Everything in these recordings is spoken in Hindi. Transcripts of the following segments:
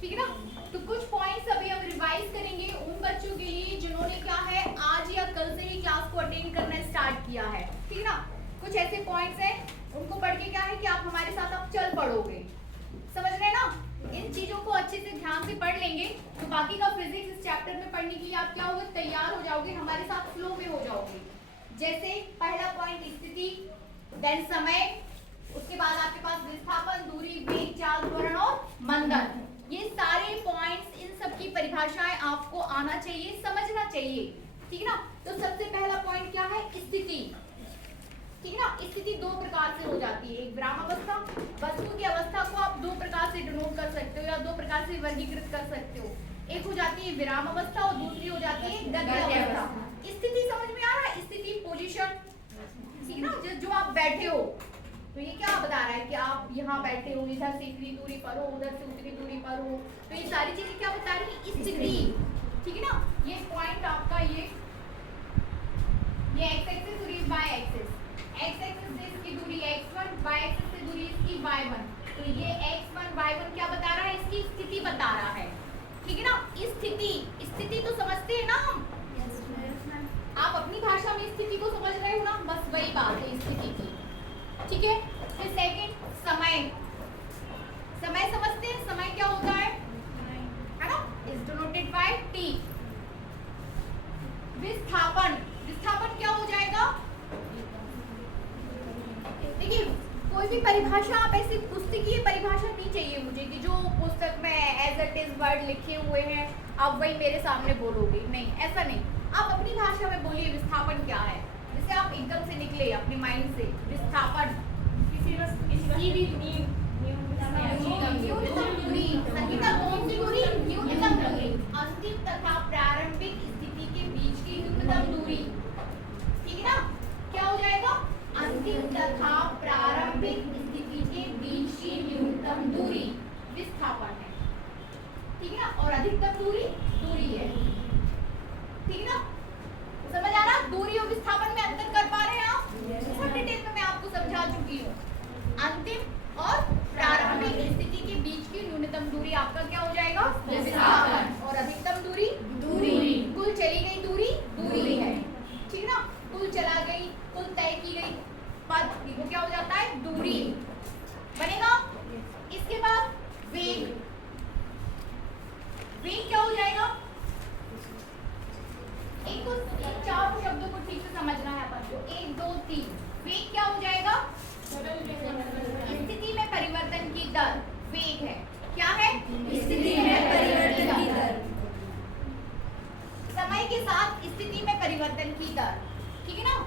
ठीक है ना। तो कुछ पॉइंट्स अभी हम रिवाइज करेंगे उन बच्चों के लिए जिन्होंने क्या है आज या कल से ही क्लास को अटेंड करना स्टार्ट किया है। ठीक है ना। कुछ ऐसे पॉइंट्स हैं उनको पढ़ के क्या है कि आप हमारे साथ अब चल पड़ोगे, समझ रहे हैं ना। इन चीजों को अच्छे से ध्यान से पढ़ लेंगे तो बाकी का फिजिक्स इस चैप्टर में पढ़ने के लिए आप क्या होगे, तैयार हो जाओगे, हमारे साथ फ्लो में हो जाओगे। जैसे पहला पॉइंट स्थिति, देन समय, उसके बाद आपके पास विस्थापन, दूरी, वेग, चाल, त्वरण और मंदन। ये सारे पॉइंट्स, इन सब की परिभाषाएं आपको आना चाहिए, समझना चाहिए। ठीक है ना। तो सबसे पहला पॉइंट क्या है, स्थिति। ठीक है ना। स्थिति दो प्रकार से हो जाती है, एक विरामावस्था, वस्तु की अवस्था को आप दो प्रकार से डिनोट कर सकते हो या दो प्रकार से वर्गीकृत कर सकते हो। एक हो जाती है विरामावस्था और दूसरी हो जाती है गति अवस्था। स्थिति समझ में आ रहा है, स्थिति पोजीशन। ठीक है ना। जो आप बैठे हो तो ये क्या बता रहा है कि आप यहाँ बैठे हो, इधर से इतनी दूरी पर हो, उधर से उतनी दूरी पर हो, तो ये सारी चीजें क्या बता रही है, स्थिति। ठीक है ना। ये पॉइंट आपका ये एक्स एक्सिस और ये वाई एक्सिस, एक्स एक्सिस से इसकी दूरी x1, y एक्सिस से दूरी इसकी y1, तो ये x1 y1 क्या बता रहा है, इसकी स्थिति बता रहा है। ठीक है ना। स्थिति तो समझते हैं ना हम, आप अपनी भाषा में स्थिति को समझ रहे हो ना, बस वही बात है स्थिति की। ठीक है। फिर सेकंड समय, समय समझते हैं, समय क्या होता है ना, इज डिनोटेड बाय t। विस्थापन, विस्थापन क्या हो जाएगा, देखिए कोई भी परिभाषा आप ऐसी पुस्तकीय परिभाषा नहीं चाहिए मुझे कि जो पुस्तक में एज इट इज वर्ड लिखे हुए हैं आप वही मेरे सामने बोलोगे, नहीं, ऐसा नहीं। आप अपनी भाषा में बोलिए विस्थापन क्या है, जिसे आप एकदम से निकले अपने माइंड से। विस्थापन न्यूनतम दूरी, संगीता कौन सी दूरी, न्यूनतम दूरी, अंतिम तथा प्रारंभिक स्थिति के बीच की न्यूनतम दूरी। ठीक है ना। क्या हो जाएगा, अंतिम तथा प्रारंभिक स्थिति के बीच की न्यूनतम दूरी विस्थापन है। ठीक है ना। और अधिकतम दूरी दूरी है। ठीक है ना। समझ आ रहा, दूरी और विस्थापन में अंतर कर पा रहे हैं आप, बहुत डिटेल में मैं आपको समझा चुकी हूँ। अंतिम और प्रारंभिक स्थिति के बीच की न्यूनतम दूरी आपका क्या हो जाएगा, विस्थापन, और अधिकतम दूरी दूरी। कुल चली गई दूरी दूरी है। ठीक है ना। कुल चला गई, कुल तय की गई पथ, वो क्या हो जाता है, दूरी बनेगा। इसके बाद वेग, वेग क्या हो जाएगा, एक तो चार शब्दों को ठीक से समझना है अपन को, 1 2 3। वेग क्या हो जाएगा, स्थिति में परिवर्तन की दर, वेग है, क्या है, स्थिति में परिवर्तन की दर, समय के साथ स्थिति में परिवर्तन की दर। ठीक है ना।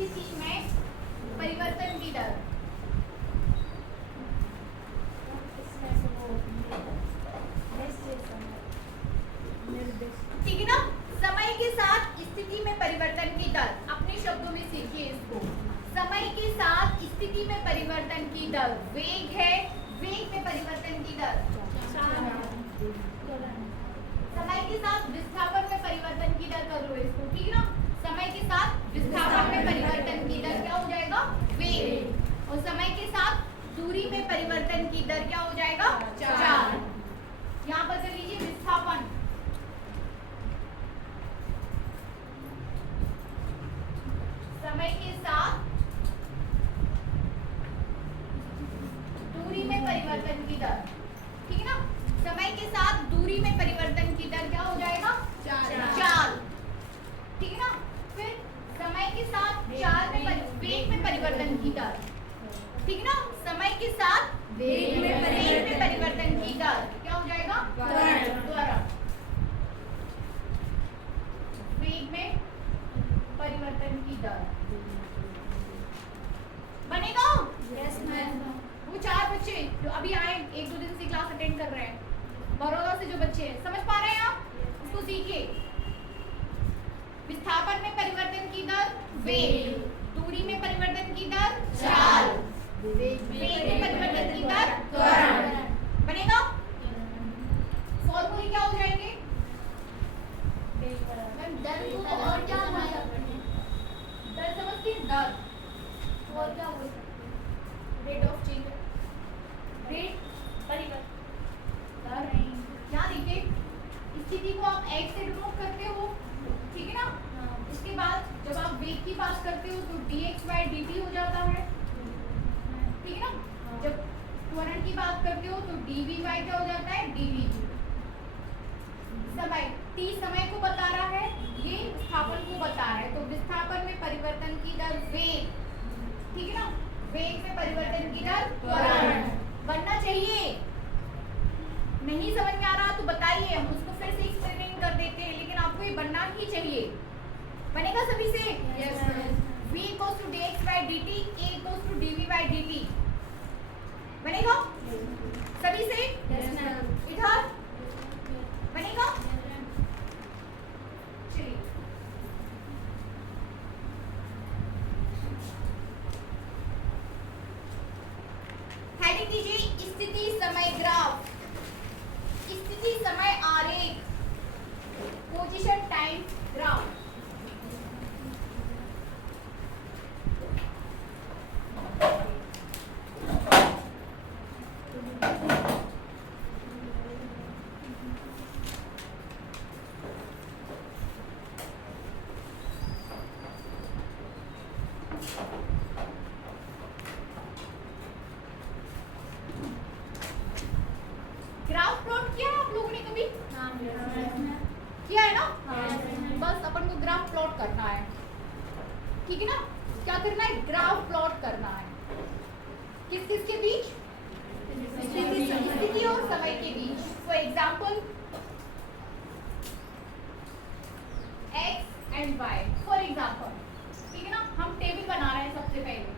स्थिति में परिवर्तन की दर, ठीक है ना। समय के साथ स्थिति में परिवर्तन की दर, अपने शब्दों में सीखिए इसको। समय के साथ स्थिति में परिवर्तन की दर वेग है, वेग में परिवर्तन की दर, समय के साथ विस्थापन में परिवर्तन की दर कर लो इसको। ठीक है ना। समय के साथ विस्थापन में परिवर्तन की दर क्या हो जाएगा, वेग, और समय के साथ दूरी में परिवर्तन की दर क्या हो जाएगा, चाल। यहाँ पर कर लीजिए विस्थापन, समय के साथ दूरी में परिवर्तन की दर। ठीक है ना। समय के साथ दूरी में परिवर्तन की दर क्या हो जाएगा, चाल। ठीक है ना। फिर समय के साथ चाल में वेग में परिवर्तन की दर। ठीक है ना। समय के साथ वेग में परिवर्तन की दर क्या हो जाएगा, त्वरण। वेग में परिवर्तन की दर बनेगा। Yes ma'am. वो 4 बच्चे जो अभी आए 1-2 दिन से क्लास अटेंड कर रहे हैं, बड़ौदा से जो बच्चे हैं, समझ पा रहे हैं आप, इसको सीखिए। विस्थापन में परिवर्तन की दर वेग, दूरी में परिवर्तन की दर चाल, वेग में परिवर्तन की दर त्वरण बनेगा। फॉर्मूले क्या हो जाएंगे? दर को और क्या दर समझती हैं? दर और क्या बोल रेट ऑफ चेंज, रेट परिवर्तन दर यहाँ देखिए स्थिति को आप x से डिनोट करते हो, ठीक है ना। इसके बाद जब आप वेग की बात करते हो तो dx/dt हो जाता है, ठीक है ना। जब त्वरण की बात करते हो तो dv क्या हो जाता है? dv। समय t समय को बता रहा है, ये विस्थापन को बता रहा है, तो विस्थापन में परिवर्तन की दर वेग, ठीक है ना। वेग में परिवर्तन की दर त्वरण बनना चाहिए। नहीं समझ में आ रहा तो बताइए, हम उसको फिर से एक्सप्लेन कर देते हैं, लेकिन आपको ये बनना ही चाहिए। बनेगा सभी से? Yes ma'am. v equals to dx/dt, a equals to dv/dt बनेगा सभी से? Yes ma'am. इधर बनेगा? चलिए हेडिंग दीजिए स्थिति समय ग्राफ, स्थिति समय आरेख, position time graph. Graph plot किया है आप लोगों ने कभी? किया है ना? बस अपन को ग्राफ प्लॉट करना है, ठीक है ना। क्या करना है? ग्राफ प्लॉट करना है। किस किस के बीच? स्थिति और समय के बीच। For example x and y, for example, ठीक है ना। हम टेबल बना रहे हैं सबसे पहले।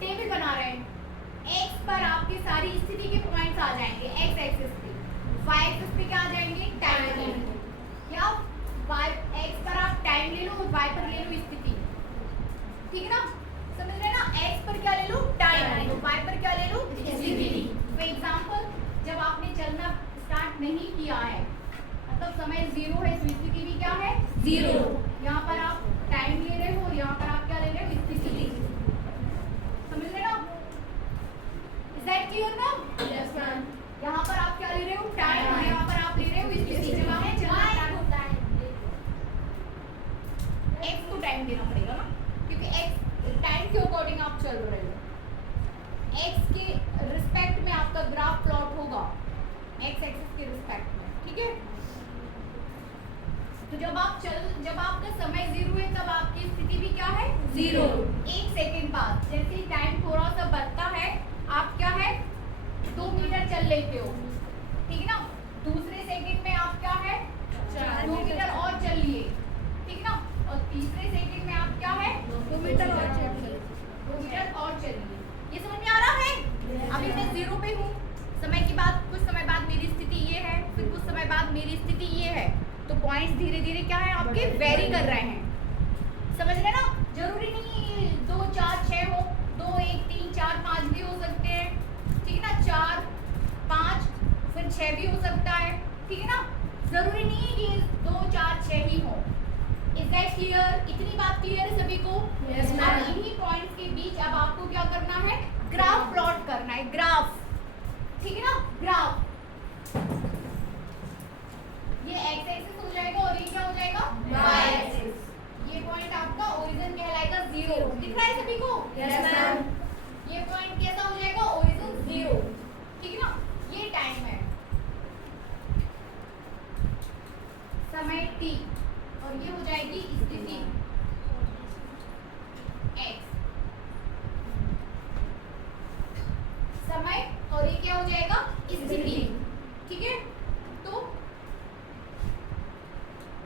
टेबल बना रहे हैं, x पर आपके सारी स्थिति के पॉइंट्स आ जाएंगे x एक्सिस पे, y एक्सिस पे क्या आ जाएंगे? टाइम। या y x पर आप टाइम ले लो और y पर ले लो स्थिति, ठीक है ना। समझ रहे हैं ना? x पर क्या ले लो? टाइम, y पर क्या ले लो? स्थिति। फॉर एग्जांपल जब आपने चलना स्टार्ट नहीं किया है, मतलब समय 0 है, तो स्थिति भी क्या है? 0। यहाँ पर आप टाइम ले रहे हो और यहाँ पर आप क्या ले रहे हो? स्थिति। समझ रहे ना? इज दैट क्लियर ना? Yes ma'am. यहाँ पर आप क्या ले रहे हो? टाइम, और यहाँ पर आप ले रहे हो स्थिति। जब आपने चलना x को टाइम देना पड़ेगा ना, क्योंकि x टाइम के अकॉर्डिंग आप चल रहे हो। x के रिस्पेक्ट में आपका ग्राफ प्लॉट होगा, x एक्सिस के रिस्पेक्ट में, ठीक है। तो जब आपका समय 0 है तब आपकी स्थिति भी क्या है? 0। 1 सेकंड बाद जैसे ही टाइम थोड़ा सा बढ़ता है, आप क्या है? 2 मीटर चल लेते हो, ठीक है ना। दूसरे सेकंड में आप क्या है? 2 मीटर और चल लिए, ठीक है ना। और तीसरे सेकंड में आप क्या है? 2 मीटर और चल लिए, 2 मीटर और चल लिए। ये समझ में आ रहा है? अभी मैं 0 पे हूँ, समय की बात, कुछ समय बाद मेरी स्थिति ये है, फिर कुछ समय बाद मेरी स्थिति ये है, तो पॉइंट्स धीरे धीरे क्या है? आपके वेरी कर रहे हैं। समझ रहे ना? जरूरी नहीं 2 4 6 हो, 2 1 3 4 5 भी हो सकते हैं, ठीक है ना। 4 5 फिर 6 भी हो सकता है, ठीक है ना। जरूरी नहीं है कि 2 4 6 ही हो। Is that clear? इतनी बात क्लियर है सभी को? Yes, ma'am. इन्हीं पॉइंट्स के बीच अब आपको क्या करना है? ग्राफ प्लॉट करना है, ग्राफ, ठीक है ना। ग्राफ, ये x एक्सिस हो जाएगा और ये क्या हो जाएगा? y axis. ये पॉइंट आपका ओरिजिन कहलाएगा 0। दिख रहा है सभी को? Yes ma'am. ये पॉइंट कैसा हो जाएगा? ओरिजिन 0, ठीक है ना। ये टाइम है, समय t, और ये हो जाएगी स्थिति x। समय और ये क्या हो जाएगा? स्थिति, ठीक है। तो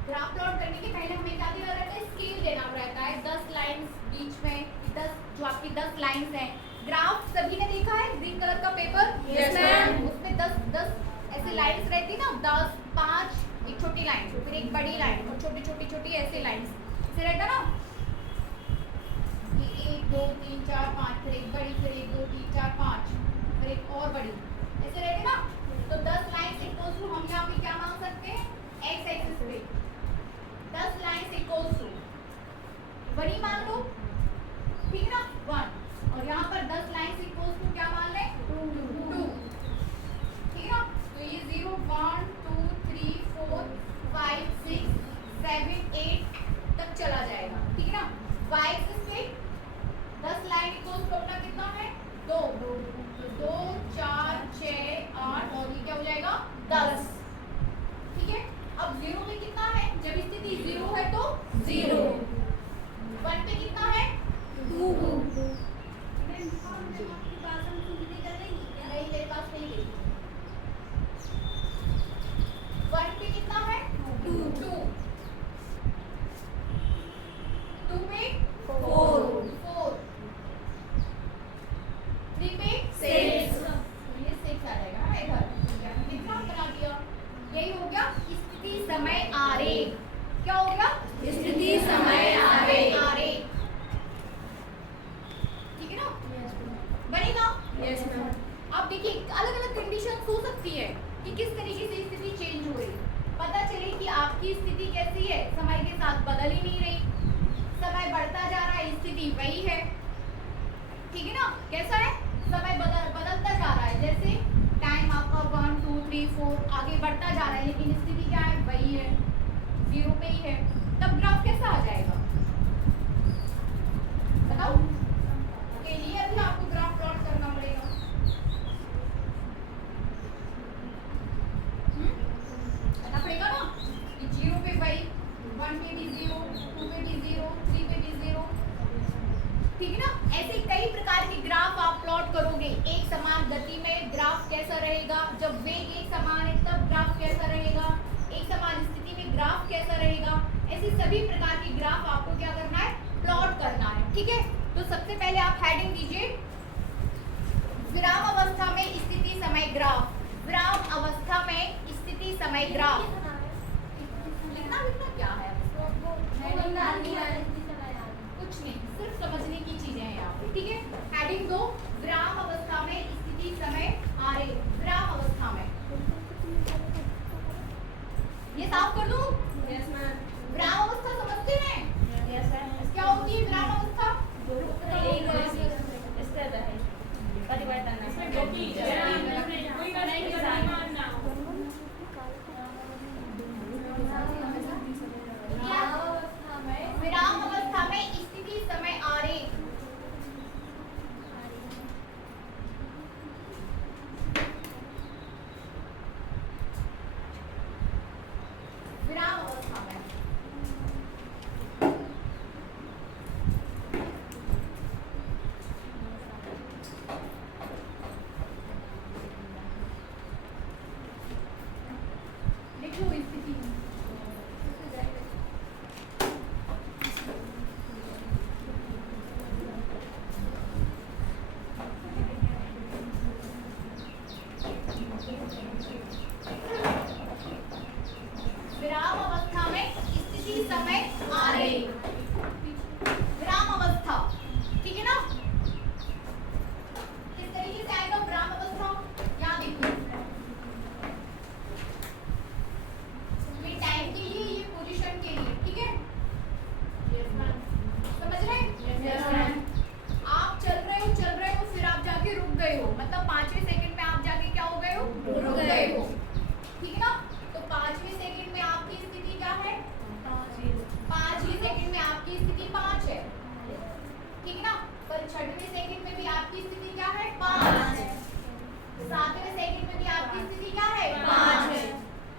ग्राफ प्लॉट करने के पहले हमें क्या देना रहता है? स्केल देना रहता है। 10 लाइंस बीच में, 10 जो आपकी 10 लाइंस हैं। ग्राफ सभी ने देखा है ग्रीन कलर का पेपर? Yes, ma'am. उसमें 10 ऐसे लाइंस रहती है ना, 10 5 एक छोटी लाइन, फिर एक बड़ी लाइन और छोटी छोटी छोटी ऐसे लाइन से रहेगा ना कि 1 2 3 4 5, फिर एक बड़ी, फिर 1 2 3 4 5, फिर एक और बड़ी, ऐसे रहेगा ना। तो 10 लाइन इक्वल्स टू हम यहाँ पे क्या मान सकते हैं, एक्स एक्सिस पे 10 लाइन इक्वल्स टू बड़ी मान लो, ठीक है ना 1, और यहाँ पर 10 लाइन इक्वल्स टू क्या मान लें 2, ठीक है ना। तो ये 0 1 2 3 4 5 6 7 8 तक चला जाएगा, ठीक है ना। y एक्सिस पे 10 लाइन इक्वल्स टू अपना कितना है 2, तो 2 4 6 8 और ये क्या हो जाएगा 10, ठीक है। अब 0 पे कितना है, जब स्थिति 0 है तो 0, 1 पे कितना है 2, नहीं मेरे पास नहीं है, 1 पे कितना है 2, 2 पे 4, 3 पे 6, ये 6 आ जाएगा ना इधर, कितना बना दिया, यही हो गया स्थिति समय आरेख। क्या हो गया स्थिति समय आरेख। ठीक है ना, बनेगा। Yes ma'am. अब देखिए अलग अलग कंडीशन हो सकती है कि किस तरीके से स्थिति चेंज हो रही, पता चले कि आपकी स्थिति कैसी है, समय के साथ बदल ही नहीं रही, समय बढ़ता जा रहा है, स्थिति वही है, ठीक है ना। कैसा है, समय बदलता जा रहा है, जैसे टाइम आपका 1 2 3 4 आगे बढ़ता जा रहा है, लेकिन स्थिति क्या है, वही है, 0 पे ही है। तब ग्राफ कैसा आ जाएगा बताओ, के लिए अभी आपको ग्राफ प्लॉट करना पड़ेगा। करना पड़ेगा ना कि 0 पे वही, 1 पे भी 0, 2 पे भी 0, 3 पे भी 0, ठीक है ना। ऐसे कई प्रकार के ग्राफ आप प्लॉट करोगे। एक समान गति में ग्राफ कैसा रहेगा, जब वेग एक समान है तब ग्राफ कैसा रहेगा, एक समान स्थिति में ग्राफ कैसा रहेगा, ऐसे सभी प्रकार के ग्राफ आपको क्या करना है, प्लॉट करना है, ठीक है। तो सबसे पहले आप हेडिंग दीजिए, विराम अवस्था में स्थिति समय ग्राफ, विराम अवस्था में स्थिति समय ग्राफ। लिखना क्या है, कुछ नहीं, सिर्फ समझने की चीजें हैं यहाँ पे, ठीक है। हेडिंग दो, विराम अवस्था में स्थिति समय आरेख, विराम अवस्था में, ये साफ कर दूं। Yes ma'am. विराम अवस्था समझते हैं, यस मैम। क्या होती है विराम अवस्था, विराम अवस्था में स्थिति समय आरेख, विराम अवस्था में लिखो स्थिति, विराम अवस्था में स्थिति समय आरेख, विराम अवस्था, ठीक है ना। किस तरीके से आएगा विराम अवस्था, यहाँ देखिए, ये टाइम के लिए, ये पोजीशन के लिए, ठीक है। समझ रहे हैं, आप चल रहे हो फिर आप जाके रुक गए हो, मतलब 5वें सेकंड में आप जाके क्या हो गए हो, रुक गए हो, ठीक है ना। तो 5वें सेकंड में आपकी स्थिति क्या है, 5वें सेकंड में आपकी स्थिति 5 है, ठीक है ना। पर 6वें सेकंड में भी आपकी स्थिति क्या है, 5 है, 7वें सेकंड में भी आपकी स्थिति क्या है, 5 है,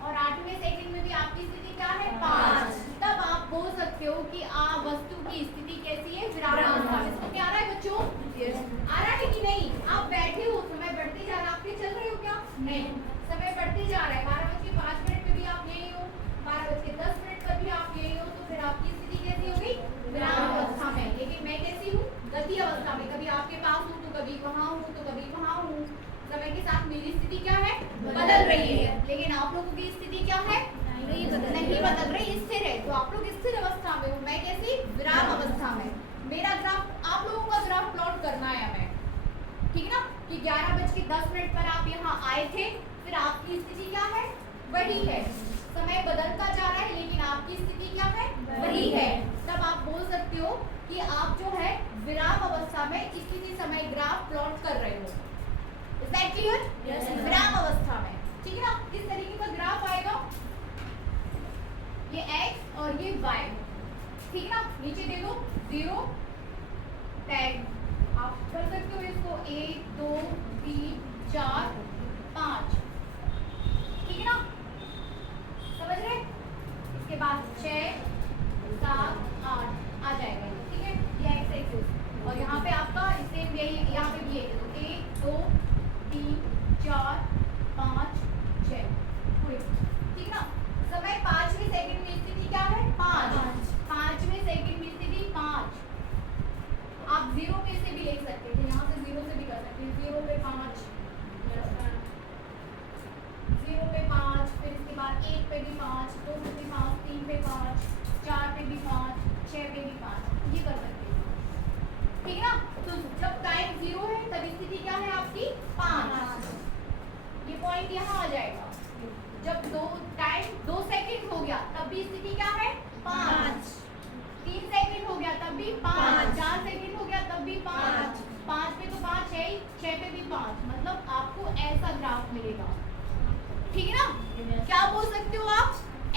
और 8वें सेकंड में भी आपकी स्थिति क्या है, 5। तब आप बोल सकते हो कि वस्तु की स्थिति कैसी है, विराम अवस्था में। समझ आ रहा है बच्चों, आ रहा है कि नहीं। आप बैठे हो, समय बढ़ते जा रहा है, आप ये चल रहे हो क्या, नहीं, समय बढ़ते जा रहा है, 12:05 पे भी आप यही हो, 12:10 पर भी आप यही हो, तो फिर आपकी स्थिति कैसी हो गई, विराम अवस्था में। लेकिन मैं कैसी हूँ, गति अवस्था में, कभी आपके पास हूँ तो कभी वहाँ हूँ तो कभी वहाँ हूँ, समय के साथ मेरी स्थिति क्या है, बदल रही है, लेकिन आप लोगों की स्थिति क्या है, नहीं बदल रही, स्थिर है। तो आप लोग स्थिर अवस्था में हो, मैं कैसी, विराम अवस्था में। मेरा ग्राफ, आप लोगों का ग्राफ प्लॉट करना है हमें, ठीक है ना, कि 11:10 पर आप यहाँ आए थे, फिर आपकी स्थिति क्या है, वही है। समय बदलता जा रहा है लेकिन आपकी स्थिति क्या है, वही है। तब आप बोल सकते हो कि आप जो है विराम अवस्था में स्थिति समय ग्राफ प्लॉट कर रहे हो। Is that clear? Yes, ma'am. विराम अवस्था में, ठीक है ना। किस तरीके का ग्राफ आएगा, ये x और ये y, ठीक है ना। नीचे दे दो 0 10, आप कर सकते हो इसको 1 2 3 4 5, ठीक है ना, समझ रहे। इसके बाद 6 7 8 आ जाएगा, ठीक है, ये x एक्सिस। और यहाँ पे आपका सेम यही, यहाँ पे भी है, तो 1 2 3 4 5 6 पूरे, ठीक है ना। समय 5वें सेकंड में स्थिति क्या है, 5, 5वें सेकंड में स्थिति 5। आप 0 पे से भी लिख सकते थे, यहाँ से 0 से भी कर सकते हैं, 0 पे 5, 0 पे 5, फिर इसके बाद 1 पे भी 5, 2 पे भी 5, 3 पे 5, 4 पे भी 5, 6 पे भी 5, ये कर सकते हैं, ठीक है ना। तो जब टाइम 0 है तब स्थिति क्या है आपकी, 5। ये पॉइंट यहाँ आ जाएगा। जब टाइम 2 सेकंड हो गया तब भी स्थिति क्या है, 5। 3 सेकंड हो गया तब भी 5, 4 सेकंड हो गया तब भी 5, 5 पे तो 5 है ही, 6 पे भी 5, मतलब आपको ऐसा ग्राफ मिलेगा, ठीक है ना। क्या बोल सकते हो आप,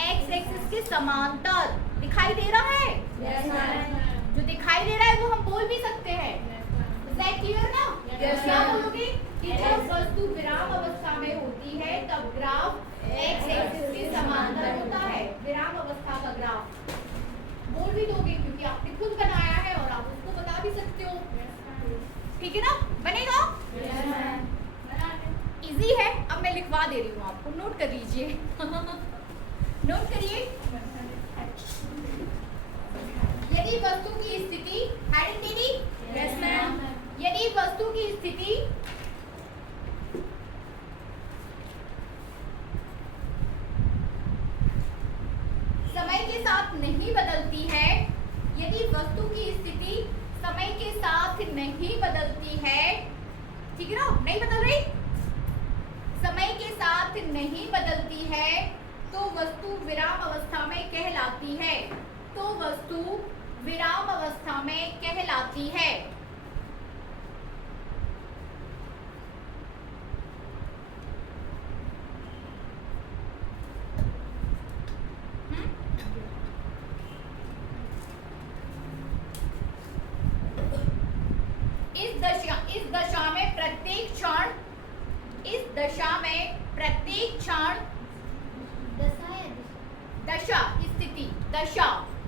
एक्स एक्सिस के समांतर दिखाई दे रहा है, Yes, ma'am. जो दिखाई दे रहा है वो हम बोल भी सकते हैं। Is that clear ना? Yes, क्या ma'am. बोलोगे कि जब वस्तु विराम अवस्था में होती है तब ग्राफ एक्स एक्सिस के समांतर होता है, विराम अवस्था का ग्राफ बोल भी दोगे क्योंकि आपने खुद बनाया है और आप उसको बता भी सकते हो, ठीक है ना, बनेगा। Yes, ma'am. इजी है। अब मैं लिखवा दे रही हूँ आपको, नोट कर लीजिए नोट करिए। यदि वस्तु की स्थिति, हेडिंग दीदी, Yes, ma'am. यदि वस्तु की स्थिति समय के साथ नहीं बदलती है, यदि वस्तु की स्थिति समय के साथ नहीं बदलती है, ठीक है ना, नहीं बदल रही, समय के साथ नहीं बदलती है तो वस्तु विराम अवस्था में कहलाती है, तो वस्तु विराम अवस्था में कहलाती है। इस दशा में प्रत्येक क्षण, इस दशा में प्रत्येक क्षण, दशा स्थिति, दशा,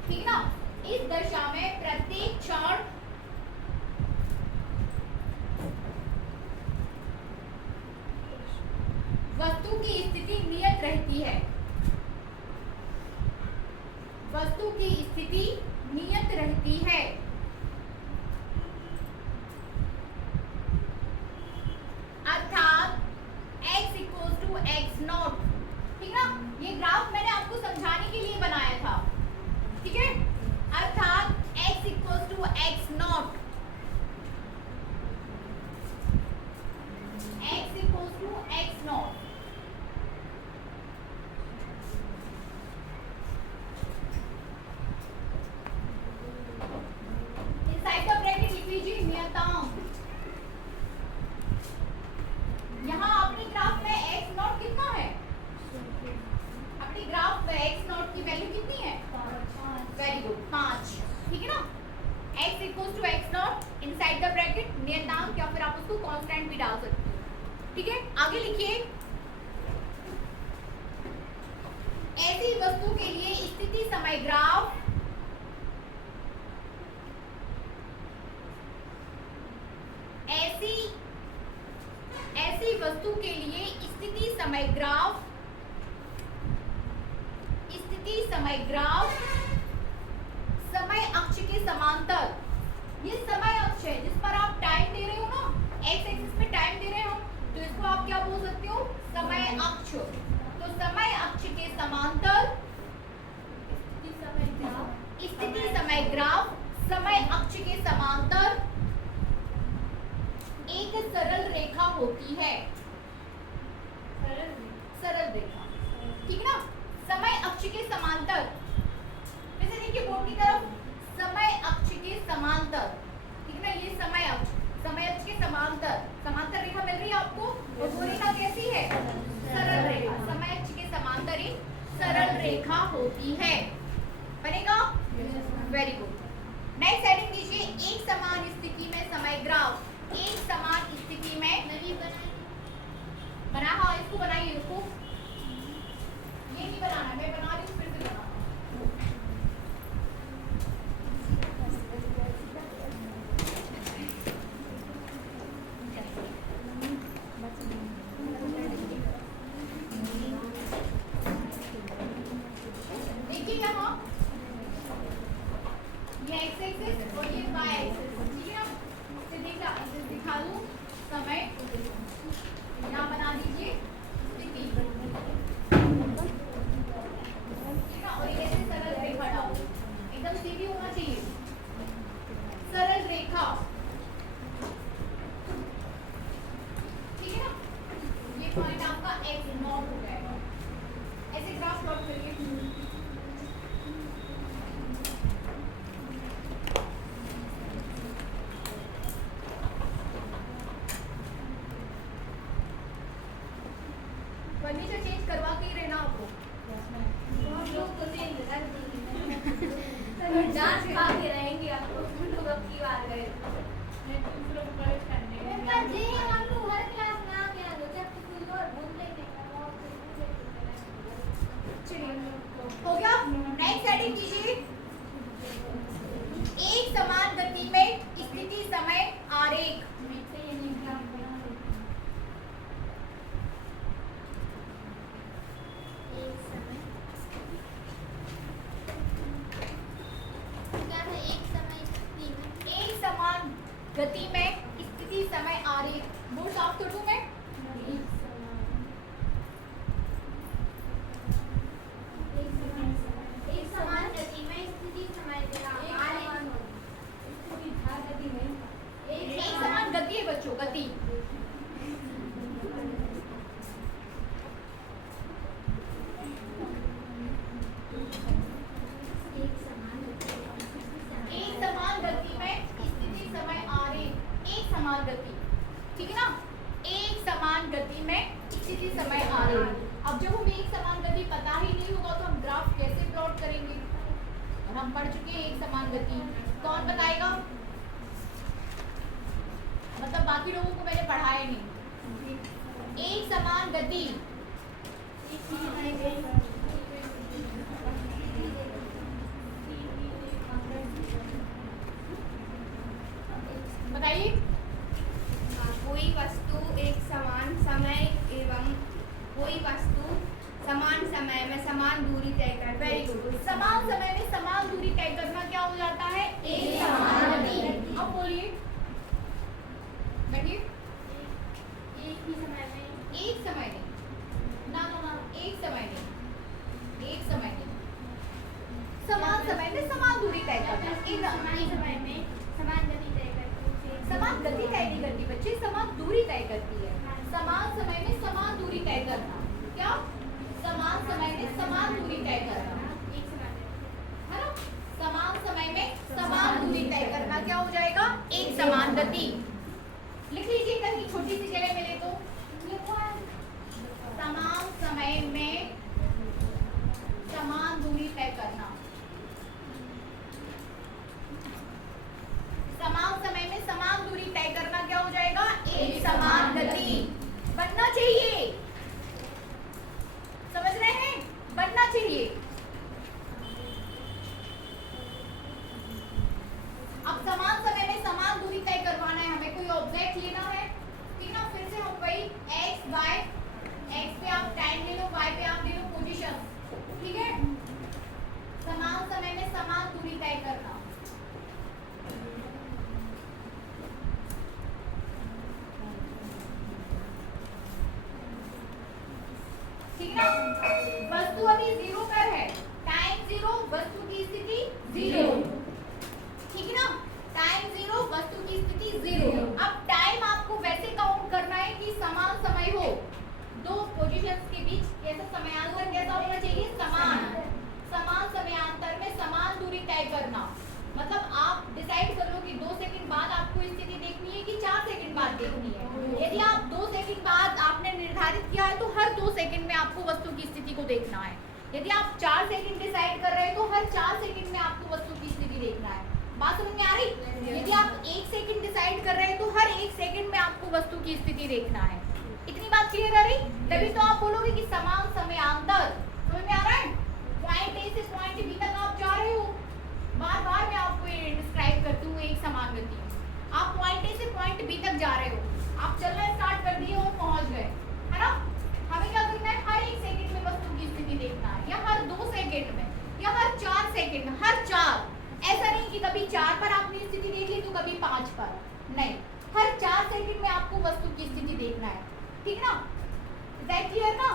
ठीक ना, इस दशा में प्रत्येक क्षण वस्तु की स्थिति नियत रहती है, वस्तु की स्थिति नियत रहती है। अर्थात x = x0, ठीक ना, ये ग्राफ मैंने आपको समझाने के लिए बनाया था, ठीक है। अर्थात x = x0, x = x0, inside the bracket लिख लीजिए नियतांक। यहाँ अपनी ग्राफ में x0 कितना है, अपनी ग्राफ में x0 की वैल्यू कितनी है, 5, वेरी गुड, 5, ठीक है ना। x = x0 inside the bracket नियतांक, या फिर आप उसको कांस्टेंट भी डाल सकते हो, ठीक है। आगे लिखिए, ऐसी वस्तु के लिए स्थिति समय ग्राफ ऐसी वस्तु के लिए स्थिति समय ग्राफ समय अक्ष के समांतर, ये समय अक्ष है जिस पर आप टाइम दे रहे हो ना, एक्स एक्सिस पे टाइम दे रहे हो, तो इसको आप क्या बोल सकते हो, समय अक्ष। तो समय अक्ष के समांतर ग्राफ समय अक्ष के समांतर एक सरल रेखा होती है। सरल रेखा, ठीक ना। समय अक्ष के समांतर, वैसे देखिए बोर्ड की तरफ, समय अक्ष के समांतर, ठीक ना। ये समय अक्ष के समांतर, समांतर रेखा मिल रही है आपको। और वो रेखा कैसी है? सरल रेखा। समय अक्ष के समांतर एक सरल रेखा होती है। बनेगा? Very good. नेक्स्ट हेडिंग दीजिए, एक समान स्थिति में समय ग्राफ। एक समान स्थिति में बना, हाँ इसको बनाइए, इसको ये नहीं बनाना, मैं बना रही हूँ, फिर से बना। देखिए यहाँ ये एक्स एक्सिस और ये वाई एक्सिस, ठीक है ना। इसे दिखा दूँ समय, यहाँ बना दीजिए स्थिति, ठीक है। और ये ऐसे सरल रेखा डालो, एकदम सीधी होना चाहिए, सरल रेखा, ठीक है ना। ये पॉइंट आपका एक्स नॉट हो जाएगा। ऐसे ग्राफ प्लॉट करिए। फर्नीचर चेंज करवा के ही रहना आपको। हम लोग तो चेंज कर देंगे, डांस खा के रहेंगे। आपको हम लोग अब की बात करें, मैं दूसरों को परेशान करने के लिए पर जे हम लोग हर क्लास में आके आ जाओ, जब कुछ और बोल लेंगे और चलिए हो गया। नेक्स्ट हेडिंग कीजिए, एक समान गति में स्थिति समय आरेख। गति में स्थिति समय आरेख, बोर्ड साफ कर दूं मैं? एक समान गति में स्थिति समय आरेख। एक समान गति है बच्चों, गति। एक समान गति में स्थिति समय आरेख, एक समान गति, ठीक है ना। एक समान गति में स्थिति समय आरेख। अब जब हमें एक समान गति पता ही नहीं होगा तो हम ग्राफ कैसे प्लॉट करेंगे? और हम पढ़ चुके हैं एक समान गति, कौन बताएगा? मतलब बाकी लोगों को मैंने पढ़ाया नहीं। एक समान गति, बताइए। कोई वस्तु एक समान समय एवं कोई वस्तु समान समय में समान दूरी तय करती है। Very good. समान समय में समान दूरी तय करना क्या हो जाता है? एक समान गति। अब बोलिए, बैठिए। एक ही समय में, एक समय नहीं, ना ना ना, एक समय नहीं, एक समय नहीं, समान समय में समान दूरी तय करना। समान समय में समान गति तय करती है। समान गति तय नहीं करती बच्चे, समान दूरी तय करती है। समान समय में समान दूरी तय करना, क्या? समान समय में समान दूरी तय करना, एक समान है ना। समान समय में समान दूरी तय करना क्या हो जाएगा? एक समान गति। लिख लीजिए कहीं छोटी सी जगह मिले तो। समान समय में समान दूरी तय करना, समान समय में समान दूरी तय करना क्या हो जाएगा? एक समान गति। बनना चाहिए, समझ रहे हैं? बनना चाहिए। अब समान समय में समान दूरी तय करवाना है हमें, कोई ऑब्जेक्ट लेना है, ठीक ना। फिर से हम वही एक्स वाई, एक्स पे आप टाइम ले लो, वाई पे आप ले लो पोजीशन, ठीक है। समान समय में समान दूरी तय करना, ठीक है ना। वस्तु अभी 0 पर है, टाइम 0, वस्तु की स्थिति 0, वस्तु की स्थिति को देखना है। यदि आप 4 सेकंड डिसाइड कर रहे हैं तो हर 4 सेकंड में आपको वस्तु की स्थिति देखना है। बात समझ में आ रही? यदि आप 1 सेकंड डिसाइड कर रहे हैं तो हर 1 सेकंड में आपको वस्तु की स्थिति देखना है। इतनी बात क्लियर आ रही? तभी तो आप बोलोगे कि समान समयांतर। समझ में आ रहा है? पॉइंट ए से पॉइंट बी तक आप जा रहे हो। बार बार मैं आपको ये डिस्क्राइब करती हूँ एक समान गति। आप पॉइंट ए से पॉइंट बी तक जा रहे हो, आप चलना स्टार्ट कर दिए और पहुंच गए, है ना? हमें क्या करना है? हर 1 सेकंड में वस्तु की स्थिति देखना है, या हर 2 सेकंड में, या हर 4 सेकंड, हर 4। ऐसा नहीं कि कभी 4 पर आपने स्थिति देख ली तो कभी 5 पर, नहीं, हर 4 सेकंड में आपको वस्तु की स्थिति देखना है। ठीक ना? दैट क्लियर ना?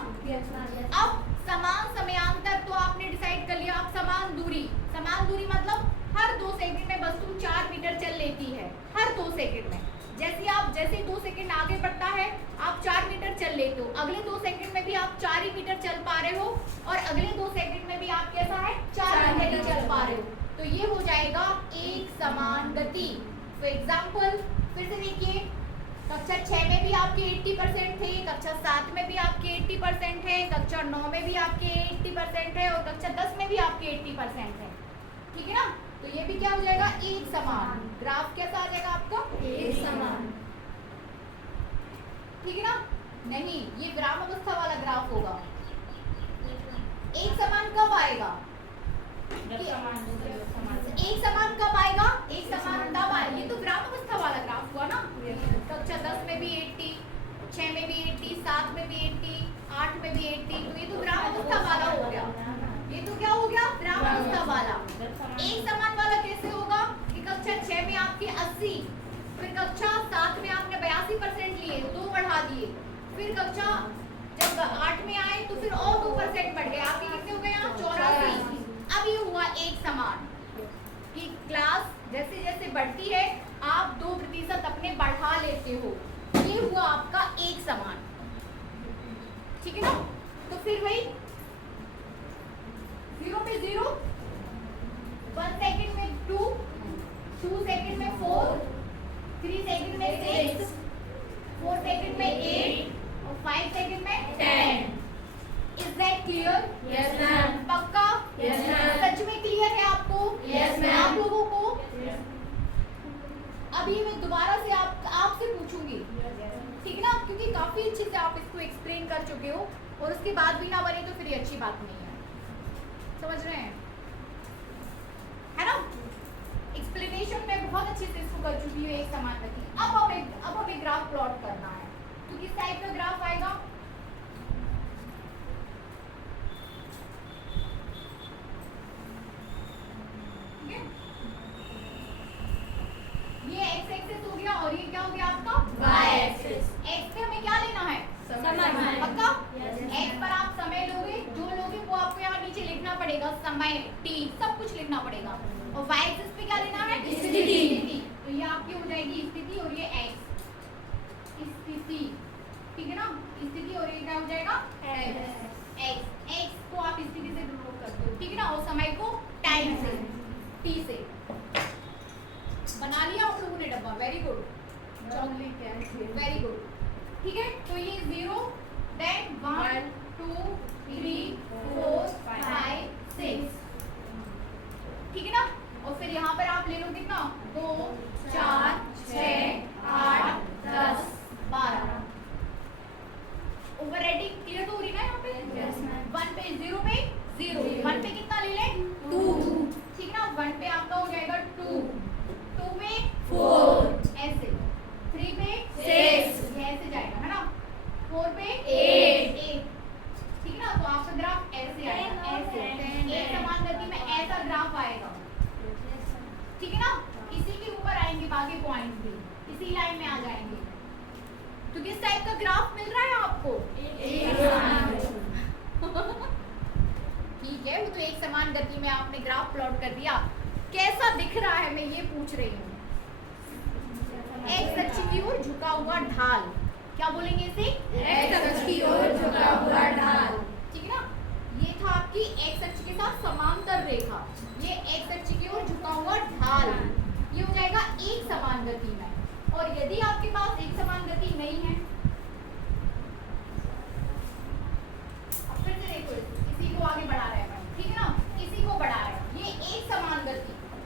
अब समान समयांतर तो आपने डिसाइड कर लिया। अब समान दूरी मतलब हर 2 सेकंड में वस्तु 4 मीटर चल लेती है, हर 2 सेकंड में। जैसे 2 सेकंड आगे बढ़ता है आप 4 मीटर चल लेते हो, अगले 2 सेकंड में भी आप 4 ही मीटर चल पा रहे हो, और अगले 2 सेकंड में भी आप कैसा है 4 मीटर ही चल पा रहे हो। तो ये हो जाएगा एक समान गति। फॉर एग्जाम्पल फिर से देखिए, कक्षा 6 में भी आपके 80% थे, कक्षा 7 में भी आपके 80% है, कक्षा 9 में भी आपके 80% है, और कक्षा 10 में भी आपके 80% है। ठीक है ना? तो ये भी क्या हो जाएगा? एक समान। ग्राफ कैसा आ जाएगा आपका? एक समान। ठीक है ना? नहीं, ये विरामावस्था वाला ग्राफ होगा। एक समान कब आएगा? एक समान कब आएगा? एक समान तब आएगा। ये तो विरामावस्था वाला ग्राफ हुआ ना। कक्षा 10 में भी 80, 6 में भी 80, 7 में भी 80, 8 में भी 80, तो ये तो विरामावस्था वाला हो गया। ये तो क्या हो गया? विरामावस्था वाला। एक समान वाला कैसे होगा कि कक्षा 6 में आपके 80, फिर कक्षा 7 में आपने 82% लिए, 2 बढ़ा दिए, फिर कक्षा जब 8 में आए तो फिर और 2% बढ़ गए, आपके कितने हो गए यहाँ? 84। अब ये हुआ एक समान कि क्लास जैसे जैसे बढ़ती है आप 2% अपने बढ़ा लेते हो, ये हुआ आपका एक समान। ठीक है ना? तो फिर वही 0 पे 0, 1 सेकंड में 2, 2 सेकंड में 4, 3 सेकंड में 6, 4 सेकंड में 8, और 5 सेकंड में 10। Is that clear? Yes ma'am. पक्का? Yes ma'am. सच में क्लियर है आपको? Yes ma'am. आप लोगों को? अभी मैं दोबारा से आपसे पूछूंगी, ठीक है ना? क्योंकि काफी अच्छे से आप इसको एक्सप्लेन कर चुके हो, और उसके बाद भी ना बने तो फिर ये अच्छी बात नहीं है। समझ रहे हैं? है ना? एक्सप्लेनेशन में बहुत अच्छे से इसको कर चुकी हूँ एक समान गति। अब हमें ग्राफ प्लॉट करना है। तो किस टाइप का ग्राफ आएगा? ये x एक्सिस हो गया, और ये क्या हो गया आपका? Y axis. x पे हमें क्या लेना है? समय। पक्का? x पर आप समय लोगे, जो लोगे वो आपको यहाँ नीचे लिखना पड़ेगा, समय t सब कुछ लिखना पड़ेगा। और y एक्सिस पे क्या लेना है? स्थिति। तो ये आपकी हो जाएगी स्थिति, और ये x स्थिति। ठीक है ना? स्थिति, और ये क्या हो जाएगा? x को आप स्थिति से डिनोट करते हो, ठीक है ना? और समय को टाइम से, t से। बना लिया आप लोगों ने डब्बा? Very good, very good. ठीक है? तो ये 0, देन 1, 2, 3, 4, 5, 6। ठीक है ना? और फिर यहाँ पर आप ले लो कितना? 2, 4, 6, 8, 10, 12। ओवरराइडिंग क्लियर तो हो रही ना यहाँ पे? 1 पे 0 पे 0, 1 पे कितना ले लें? 2। ठीक है ना? 1 पे आपका हो जाएगा 2, 2 पे 4, ऐसे, 3 पे 6, ये ऐसे जाएगा, है ना? 4 पे 8। ठीक है ना? तो आपका ग्राफ ऐसे आएगा, ऐसे एक समान गति में ऐसा ग्राफ आएगा। ठीक है ना? इसी के ऊपर आएंगे बाकी पॉइंट्स भी, इसी लाइन में आ जाएंगे। तो किस टाइप का ग्राफ मिल रहा है आपको? ठीक है, वो तो एक समान गति में आपने ग्राफ प्लॉट कर दिया। कैसा दिख रहा है मैं ये पूछ रही हूँ। एक्स अक्ष की ओर झुका हुआ ढाल, क्या बोलेंगे इसे? एक्स अक्ष की ओर झुका हुआ ढाल। ठीक है ना? ये था आपकी एक्स अक्ष के साथ समांतर रेखा, ये एक्स अक्ष की ओर झुका हुआ ढाल, ये हो जाएगा एक समान गति में। और यदि आपके पास एक समान गति नहीं है, अब फिर से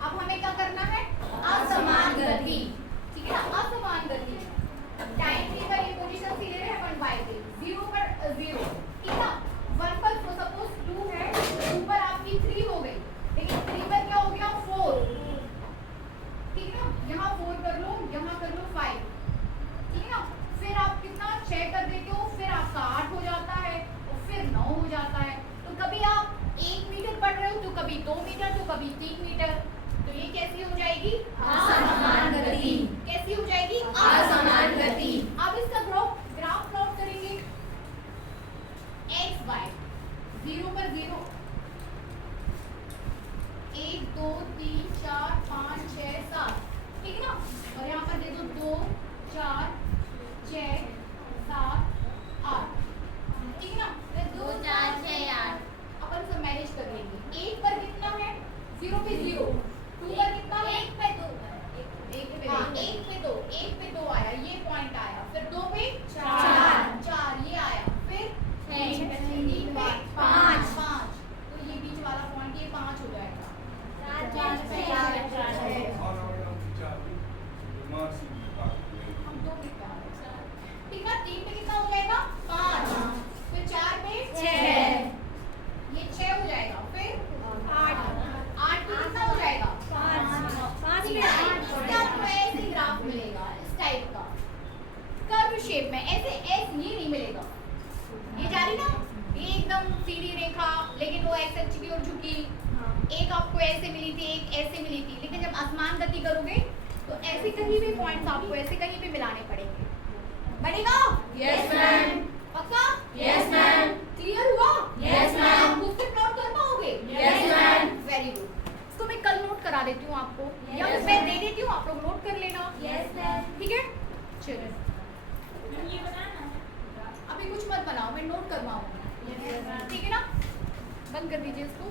अब हमें क्या करना है, असमान गति, ठीक है ना, असमान गति। टाइम t पर ये पोजीशन सी ले रहे हैं अपन y पे, 0 पर 0, ठीक है ना। 1 पर सपोज 2 है, 2 पर आपकी 3 हो गई, लेकिन 3 पर क्या हो गया 4, ठीक है ना। यहाँ 4 कर लो, यहाँ कर लो 5, ठीक है ना। फिर आप कितना 6 कर देते हो, फिर आपका 8 हो जाता है और फिर 9 हो जाता है। तो कभी आप 1 मीटर पढ़ रहे हो तो कभी 2 मीटर तो कभी 3 मीटर, तो ये कैसी हो जाएगी, असमान गति। कैसी हो जाएगी, असमान गति। अब इसका ग्राफ प्लॉट करेंगे, x y 0 पर 0, 1 2 3 4 5 6 7, ठीक है ना। और यहाँ पर दे दो 2 4 6 7 8, ठीक है ना। 2 4 6 8 अपन सब मैनेज कर लेंगे। 1 पर कितना है, 0 पे 0, 2 पर कितना है, 1 पे 2 हाँ 1 पे 2, 1 पे 2 आया, ये पॉइंट आया, फिर 2 पे 4 ये आया, फिर 3 पे 5, तो ये बीच वाला पॉइंट ये 5 हो जाएगा। 4 हम 2 पे आ रहे, ठीक है। 3 पे कितना हो जाएगा 5, फिर 4 पे 6, ये 6 हो जाएगा, फिर 8 पे कितना हो जाएगा 5 ठीक है। इसका आपको ऐसे ही ग्राफ मिलेगा, इस टाइप का कर्व शेप में, ऐसे ये नहीं मिलेगा, ये जा रही ना, ये एकदम सीधी रेखा, लेकिन वो एक्स एक्सिस की ओर झुकी, एक आपको ऐसे मिली थी, एक ऐसे मिली थी, लेकिन जब असमान गति करोगे तो ऐसे कहीं भी पॉइंट्स आपको ऐसे कहीं भी मिलाने पड़ेंगे, बनेगा। यस मैम, पक्का, यस मैम, क्लियर हुआ, यस मैम, आप खुद से प्लॉट कर पाओगे, यस मैम, वेरी गुड। इसको मैं कल नोट करा देती हूँ आपको, या Yes, फिर मैं ma'am. दे देती हूँ, आप लोग नोट कर लेना, यस मैम। ठीक है। चलो ये बनाना अभी कुछ मत बनाओ, मैं नोट करवाऊंगी, ठीक है ना। बंद कर दीजिए इसको।